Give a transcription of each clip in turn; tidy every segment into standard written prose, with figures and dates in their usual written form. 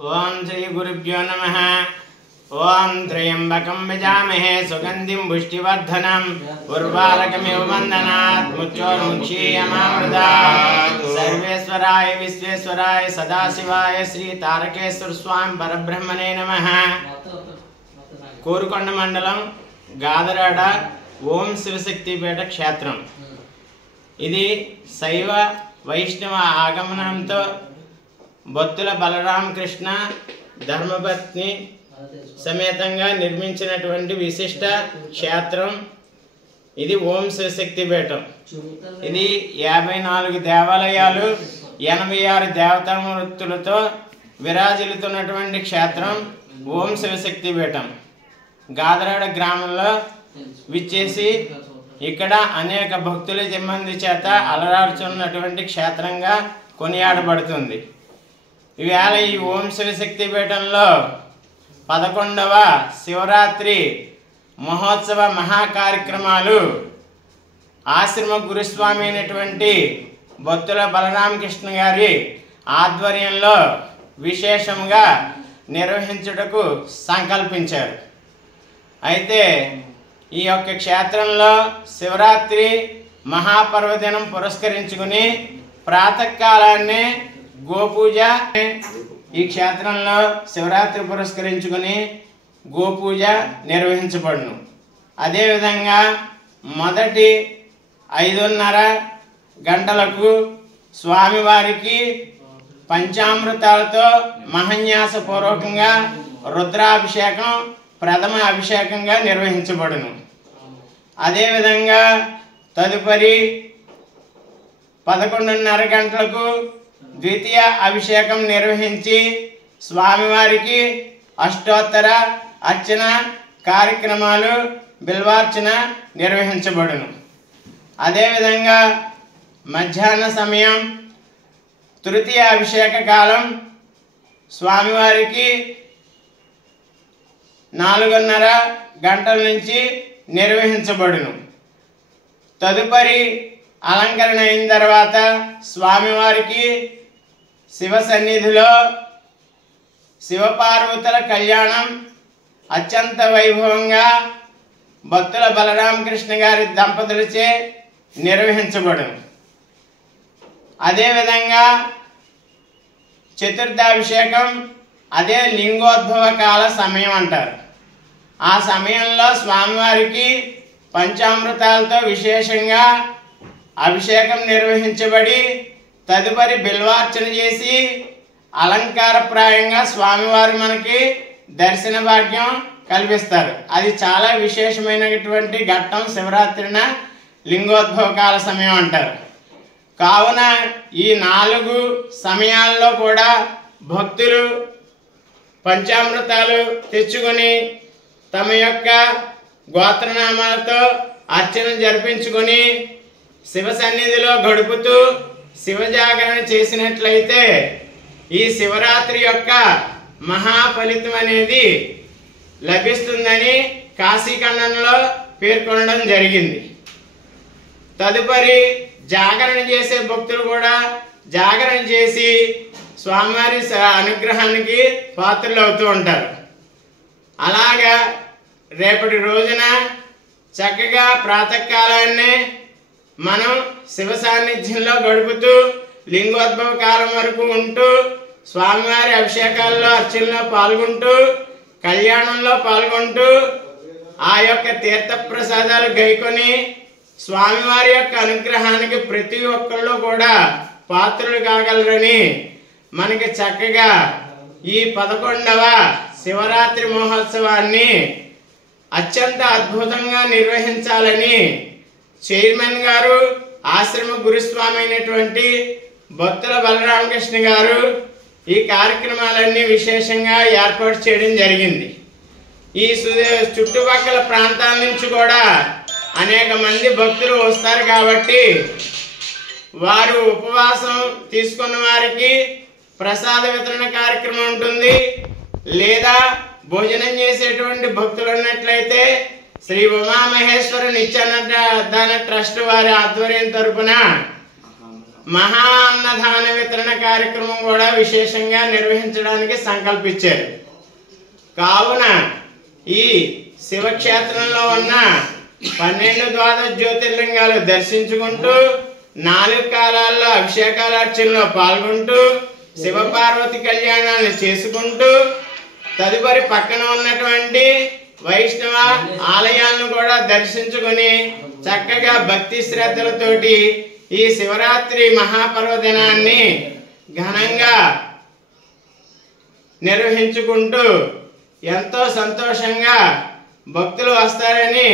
ओम श्री गुरुभ्यो नमः। ओम त्र्यंबकं यजामहे सुगंधिं पुष्टिवर्धनम् उर्वारुकमिव वन्दनात् मुच्योर्मुक्षीयमामृतात्। सर्वेश्वराय विश्वेश्वराय सदाशिवाय श्री तारकेश्वर स्वामी परब्रह्मणे नमः। कोरुकोंड मंडलम गादराड ओम शिवशक्तिपीठ क्षेत्रम। ఇది శైవ వైష్ణవ ఆగమనంతో భక్తుల బలరామకృష్ణ ధర్మపత్ని సమేతంగా నిర్మించినటువంటి విశిష్ట క్షేత్రం ఇది ఓం శివశక్తిపీఠం। ఇది 54 దేవాలయాలు 86 దేవతామూర్తులతో విరాజిల్లుతున్నటువంటి క్షేత్రం ఓం శివశక్తిపీఠం। గాదరాడ గ్రామంలో విచ్చేసి ఇక్కడ అనేక భక్తుల జమంది చేత అలరాడుతున్నటువంటి క్షేత్రంగా కొనియాడబడుతుంది। ఈవేళ ఈ ఓం శివశక్తిపీఠంలో 11వ శివరాత్రి మహోత్సవ మహా కార్యక్రమాలు ఆశ్రమ గురుస్వామి అయినటువంటి భక్తుల బలరామకృష్ణ గారి ఆధ్వర్యంలో విశేషంగా నిర్వహించుటకు సంకల్పించారు। అయితే ఈ యొక్క క్షేత్రంలో శివరాత్రి మహాపర్వదినం పురస్కరించుకుని ప్రాతకాలాన్నే గోపూజ ఈ క్షేత్రంలో శివరాత్రి పురస్కరించుకుని గోపూజ నిర్వహించబడును। అదేవిధంగా మొదటి 5:30 గంటలకు స్వామివారికి పంచామృతాలతో మహాన్యాసపూర్వకంగా రుద్రాభిషేకం ప్రథమ అభిషేకంగా నిర్వహించబడును। అదేవిధంగా తదుపరి 11:30 గంటలకు ద్వితీయ అభిషేకం నిర్వహించి స్వామివారికి అష్టోత్తర అర్చన కార్యక్రమాలు బిల్వార్చన నిర్వహించబడును। అదేవిధంగా మధ్యాహ్న సమయం తృతీయ అభిషేక కాలం స్వామివారికి 4:30 గంటల నుంచి నిర్వహించబడును। తదుపరి అలంకరణ అయిన తర్వాత స్వామివారికి శివ సన్నిధిలో శివపార్వతుల కళ్యాణం అత్యంత వైభవంగా భక్తుల బలరామకృష్ణ గారి దంపతులచే నిర్వహించబడును। అదేవిధంగా చతుర్థాభిషేకం అదే లింగోద్భవ కాల సమయం అంటారు। ఆ సమయంలో స్వామివారికి పంచామృతాలతో విశేషంగా అభిషేకం నిర్వహించబడి తదుపరి బిల్వార్చన చేసి అలంకారప్రాయంగా స్వామివారు మనకి దర్శన భాగ్యం కల్పిస్తారు। అది చాలా విశేషమైనటువంటి ఘట్టం శివరాత్రిన లింగోద్భవ కాల సమయం అంటారు। కావున ఈ 4 సమయాల్లో కూడా భక్తులు పంచామృతాలు తెచ్చుకొని తమ యొక్క గోత్రనామాలతో అర్చన జరిపించుకొని శివ సన్నిధిలో గడుపుతూ శివ జాగరణ చేసినట్లయితే ఈ శివరాత్రి యొక్క మహాఫలితం అనేది లభిస్తుందని కాశీఖండంలో పేర్కొనడం జరిగింది। తదుపరి జాగరణ చేసే భక్తులు కూడా జాగరణ చేసి స్వామివారి అనుగ్రహానికి పాత్రలు అవుతూ ఉంటారు। అలాగా రేపటి రోజున చక్కగా ప్రాతకాలాన్నే మనం శివ సాన్నిధ్యంలో గడుపుతూ లింగోద్భవ కాలం వరకు ఉంటూ స్వామివారి అభిషేకాల్లో అర్చనలో పాల్గొంటూ కళ్యాణంలో పాల్గొంటూ ఆ యొక్క తీర్థ ప్రసాదాలు గైకొని స్వామివారి యొక్క అనుగ్రహానికి ప్రతి ఒక్కళ్ళు కూడా పాత్రలు కాగలరని మనకి చక్కగా ఈ 11వ శివరాత్రి మహోత్సవాన్ని అత్యంత అద్భుతంగా నిర్వహించాలని చైర్మన్ గారు ఆశ్రమ గురుస్వామి అయినటువంటి భక్తుల బలరామకృష్ణ గారు ఈ కార్యక్రమాలన్నీ విశేషంగా ఏర్పాటు చేయడం జరిగింది। ఈ చుట్టుపక్కల ప్రాంతాల నుంచి కూడా అనేక మంది భక్తులు వస్తారు కాబట్టి వారు ఉపవాసం తీసుకున్న వారికి ప్రసాద వితరణ కార్యక్రమం ఉంటుంది। లేదా భోజనం చేసేటువంటి భక్తులు ఉన్నట్లయితే శ్రీ ఉమామహేశ్వర నిత్యాన్నదాన ట్రస్ట్ వారి ఆధ్వర్యం తరపున మహా అన్నదాన వితరణ కార్యక్రమం కూడా విశేషంగా నిర్వహించడానికి సంకల్పించారు. కావున ఈ శివక్షేత్రంలో ఉన్న 12 ద్వాదశ జ్యోతిర్లింగాలు దర్శించుకుంటూ 4 కాలాల్లో అభిషేకాలర్చనలో పాల్గొంటూ శివపార్వతి కళ్యాణాన్ని చేసుకుంటూ తదుపరి పక్కన ఉన్నటువంటి వైష్ణవ ఆలయాలను కూడా దర్శించుకొని చక్కగా భక్తి శ్రద్ధలతోటి ఈ శివరాత్రి మహాపర్వదినాన్ని ఘనంగా నిర్వహించుకుంటూ ఎంతో సంతోషంగా భక్తులు వస్తారని,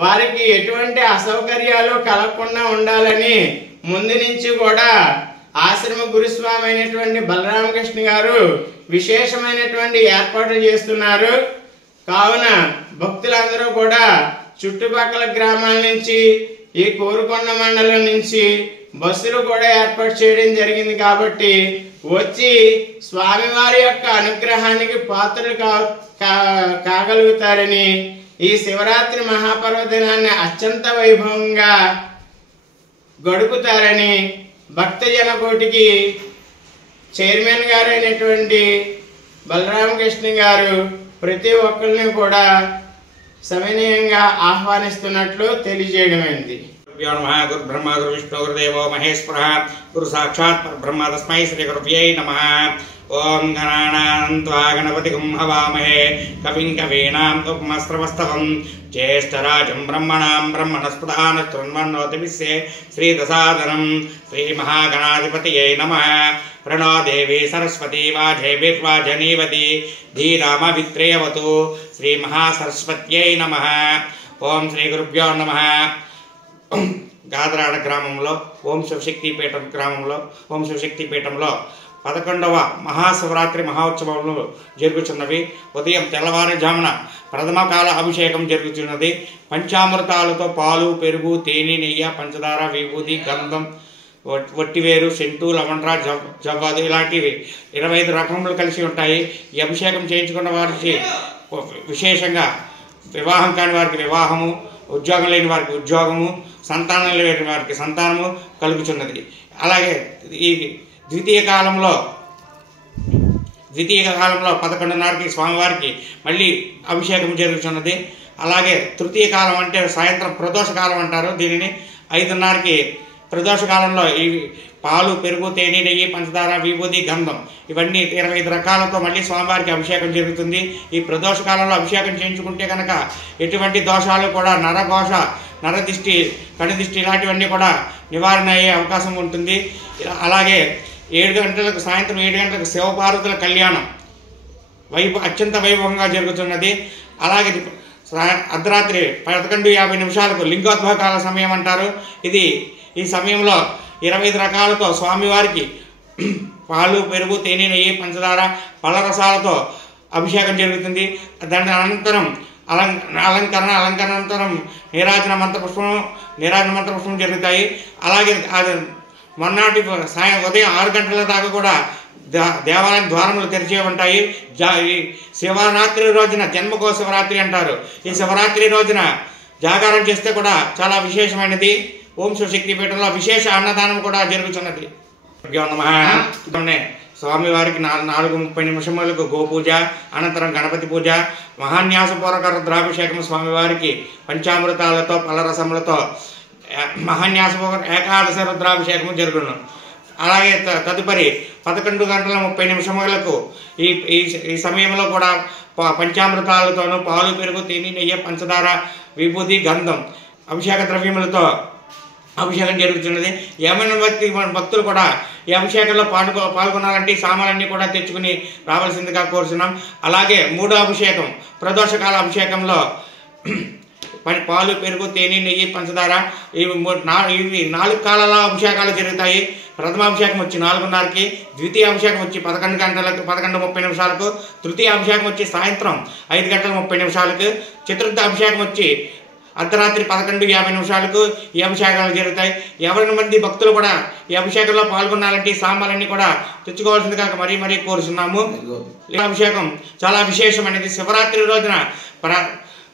వారికి ఎటువంటి అసౌకర్యాలు కలగకుండా ఉండాలని ముందు నుంచి కూడా ఆశ్రమ గురుస్వామి అయినటువంటి బలరామకృష్ణ గారు విశేషమైనటువంటి ఏర్పాట్లు చేస్తున్నారు. కావున భక్తులందరూ కూడా చుట్టుపక్కల గ్రామాల నుంచి, ఈ కోరుకొండ మండలం నుంచి బస్సులు కూడా ఏర్పాటు చేయడం జరిగింది. కాబట్టి వచ్చి స్వామివారి యొక్క అనుగ్రహానికి పాత్రలు కాగలుగుతారని, ఈ శివరాత్రి మహాపర్వదినాన్ని అత్యంత వైభవంగా గడుపుతారని భక్తజన కోటికి చైర్మన్ గారు అయినటువంటి బలరామకృష్ణ గారు ప్రతి ఒక్కరిని కూడా సవినయంగా ఆహ్వానిస్తున్నట్లు తెలియజేయడమైంది. గురు బ్రహ్మ గురు విష్ణు గురుదేవో మహేశ్వర గురు సాక్షాత్ పరబ్రహ్మ తస్మై శ్రీ గురుభ్యై నమః. ఓం గణానాన్త్వా గణపతిగం హవామహే కవిం కవీనాం ఉపమస్రవస్తవం జ్యేష్ఠరాజం బ్రహ్మణాం బ్రహ్మణస్పదానశృణ్వన్నోతిభిస్సే శ్రీదసాదనం శ్రీ మహాగణాధిపతయే నమః. ప్రణో దేవి సరస్వతి వాజేభిర్వాజనీవతి ధీరామవిత్రేయవతు శ్రీ మహాసరస్వత్యై నమః. ఓం శ్రీ గురుభ్యో నమః. గాదరాడ గ్రామంలో ఓం శివశక్తిపీఠంలో 11వ మహాశివరాత్రి మహోత్సవాలు జరుగుతున్నవి. ఉదయం తెల్లవారుజామున ప్రథమ కాల అభిషేకం జరుగుతున్నది. పంచామృతాలతో పాలు, పెరుగు, తేనె, నెయ్యి, పంచదార, విభూది, గంధం, వట్టివేరు, సెంటు, లవండ్ర, జవ్వాదు ఇలాంటివి 25 రకములు కలిసి ఉంటాయి. ఈ అభిషేకం చేయించుకున్న వారికి విశేషంగా వివాహం కాని వారికి వివాహము, ఉద్యోగం లేని వారికి ఉద్యోగము, సంతానం లేని వారికి సంతానము కలుగుతున్నది. అలాగే ఈ ద్వితీయ కాలంలో 11:30కి స్వామివారికి మళ్ళీ అభిషేకం జరుగుతున్నది. అలాగే తృతీయ కాలం అంటే సాయంత్రం ప్రదోష కాలం అంటారు దీనిని. 5:30కి ప్రదోష కాలంలో ఈ పాలు, పెరుగు, తేనె, నెయ్యి, పంచదార, విభూది, గంధం ఇవన్నీ 25 రకాలతో మళ్ళీ స్వామివారికి అభిషేకం జరుగుతుంది. ఈ ప్రదోష కాలంలో అభిషేకం చేయించుకుంటే కనుక ఎటువంటి దోషాలు కూడా నరఘోష, నరదిష్టి, కణదిష్టి ఇలాంటివన్నీ కూడా నివారణ అయ్యే అవకాశం ఉంటుంది. అలాగే 7 గంటలకు సాయంత్రం 7 గంటలకు శివపార్వతుల కళ్యాణం అత్యంత వైభవంగా జరుగుతున్నది. అలాగే అర్ధరాత్రి 11:50 లింగోద్భవ కాల సమయం అంటారు. ఈ సమయంలో 25 రకాలతో స్వామివారికి పాలు, పెరుగు, తేనె, నెయ్యి, పంచదార, పళ్ళ రసాలతో అభిషేకం జరుగుతుంది. దాని అనంతరం అలంకరణానంతరం నీరాజన మంత్రపుష్పం జరుగుతాయి. అలాగే మొన్నటి ఉదయం 6 గంటల దాకా కూడా దేవాలయం ద్వారములు తెరిచే ఉంటాయి. శివరాత్రి రోజున జన్మకో శివరాత్రి అంటారు. ఈ శివరాత్రి రోజున జాగారం చేస్తే కూడా చాలా విశేషమైనది. ఓం శివశక్తిపీఠంలో విశేష అన్నదానం కూడా జరుగుతున్నది. స్వామివారికి 4:30 గోపూజ, అనంతరం గణపతి పూజ, మహాన్యాసపూర్వక రుద్రాభిషేకం, స్వామివారికి పంచామృతాలతో పలరసములతో మహాన్యాసపూర్వక ఏకాదశ రుద్రాభిషేకము జరుగును. అలాగే తదుపరి 11:30 ఈ సమయంలో కూడా పంచామృతాలతోనూ పాలు, పెరుగు, తేనె, నెయ్యి, పంచదార, విభూది, గంధం అభిషేక ద్రవ్యములతో అభిషేకం జరుగుతున్నది. ఏమైనా భక్తులు కూడా ఈ అభిషేకంలో పాల్గొనాలంటే ఈ సామాన్లన్నీ కూడా తెచ్చుకుని రావాల్సిందిగా కోరుతున్నాం. అలాగే 3వ అభిషేకం ప్రదోషకాల అభిషేకంలో పాలు, పెరుగు, తేనె, నెయ్యి, పంచదార ఇవి 4 కాలాల అభిషేకాలు జరుగుతాయి. ప్రథమ అభిషేకం వచ్చి 4:30కి, ద్వితీయ అభిషేకం వచ్చి 11:30 తృతీయ అభిషేకం వచ్చి సాయంత్రం 5:30 చతుర్థ అభిషేకం వచ్చి అర్ధరాత్రి 11:50 ఈ అభిషేకాలు జరుగుతాయి. ఎవరి మంది భక్తులు కూడా ఈ అభిషేకంలో పాల్గొనాలంటే ఈ సామాన్లన్నీ కూడా తెచ్చుకోవాల్సిందిగా మరీ కోరుతున్నాము. ఈ అభిషేకం చాలా విశేషమైనది. శివరాత్రి రోజున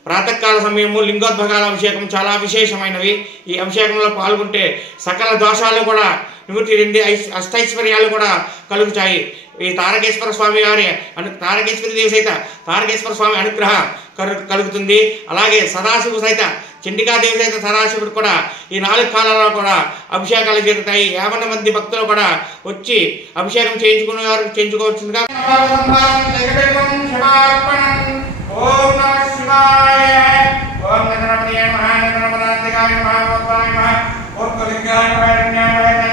ప్రాతకాల సమయము లింగోద్భగాల అభిషేకం చాలా విశేషమైనవి. ఈ అభిషేకంలో పాల్గొంటే సకల దోషాలు కూడా నివృత్తి చెంది అష్టైశ్వర్యాలు కూడా కలుగుతాయి. ఈ తారకేశ్వర స్వామి వారి తారకేశ్వరి దేవి సైత తారకేశ్వర స్వామి అనుగ్రహం కలుగుతుంది. అలాగే సదాశివుడు సైత చండికాదేవి సైత సదాశివుడు కూడా ఈ 4 కాలాల్లో కూడా అభిషేకాలు జరుగుతాయి. 50 మంది భక్తులు కూడా వచ్చి అభిషేకం చేయించుకునే వారు చేయించుకోవచ్చుగా. ఓం నమః శివాయ. ఓం గణపతియే నమః. గణపతాంతికాయ నమః. ఓంకాయ నమః. ఓం కలింగాయ నమః. లింగాయ నమః.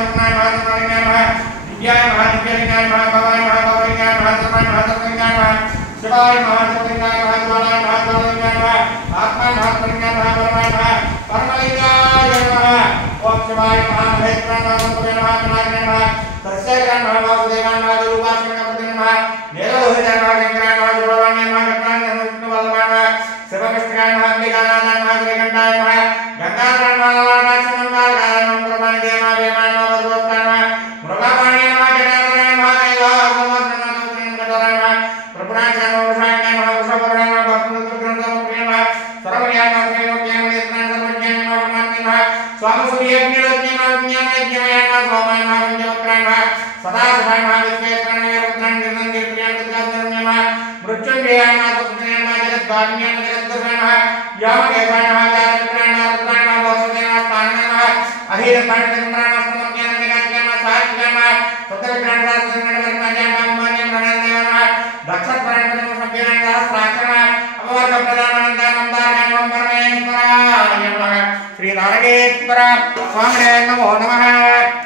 లింగాయ నమః. లింగాయ నమః. దివ్యాయ నమః. దివ్యలింగాయ నమః. భవాయ నమః. భవలింగాయ నమః. సర్వాయ నమః. సర్వలింగాయ నమః. శివాయ నమః. శివలింగాయ నమః. జ్వాలాయ నమః. జ్వాలలింగాయ నమః. ఆత్మాయ నమః. ఆత్మలింగాయ నమః. పరమాయ నమః. పరమలింగాయ నమః. ఓం శివాయ నమః. మహేశ్వరాయ నమః. ఓంకాయ నమః. వినాయకాయ నమః. తస్యాయ నమః. వాసుదేవాయ నమః. రూపాయ నమః. నీలలోహితాయ నమః. శంకరాయ నమః. శుభవాన్యాయ నమః. శివకృష్ణాయ నమః. అంబికానాథాయ నమః. శ్రీకంఠాయ నమః. గంగాధరాయ నమః. లక్ష్మణాయ నమః. బ్రహ్మణ్యాయ నమః. వేమాయ నమః. భద్రోత్తాయ నమః. మృగాపాణ్యాయ నమః. జటాధరాయ నమః. కైలాసవాసాయ నమః. ప్రభుణాయ నమః. వృషాయ నమః. వృషభవరాయ నమః. భక్తగ్రంథప్రియ నమః. సర్వజ్ఞాయ నమః. శ్రీలోక్యాయ సర్వజ్ఞాయ నమః. పరమాత్మనే నమః. స్వామి సూర్యజ్ఞానజ్ఞాయ నమః. సోమాయ నమః. విద్యావక్రాయ నమః. సదాశివాయ నమః. విశ్వేశ్వరాయ రుద్రాయ నమః. మృత్యుంజయాయ నమః. జగద్వాన్యాయ జగద్గురువే నమః. వ్యామకేశాయ నమః. జాతకురాయ నమః. రుద్రాయ నమః. వాసుదేవాయ నమః. స్థానాయ నమః. అహీరపాయ నమః. స్తమజ్ఞాన నిగాజ్ఞాయ నమః. సాహిత్యాయ నమః. సత్యవిజ్ఞాన శాస్త్రజ్ఞాన నమః. ప్రణాదేవాయ నమః. దక్షత్రాయ నమః. సభ్యాయ నమః. సహస్రాక్షర అపవర్గ ప్రధానానందానందాయ నమః. పరమేశ్వరాయ నమః. శ్రీ తారకేశ్వర స్వామినే నమో నమః.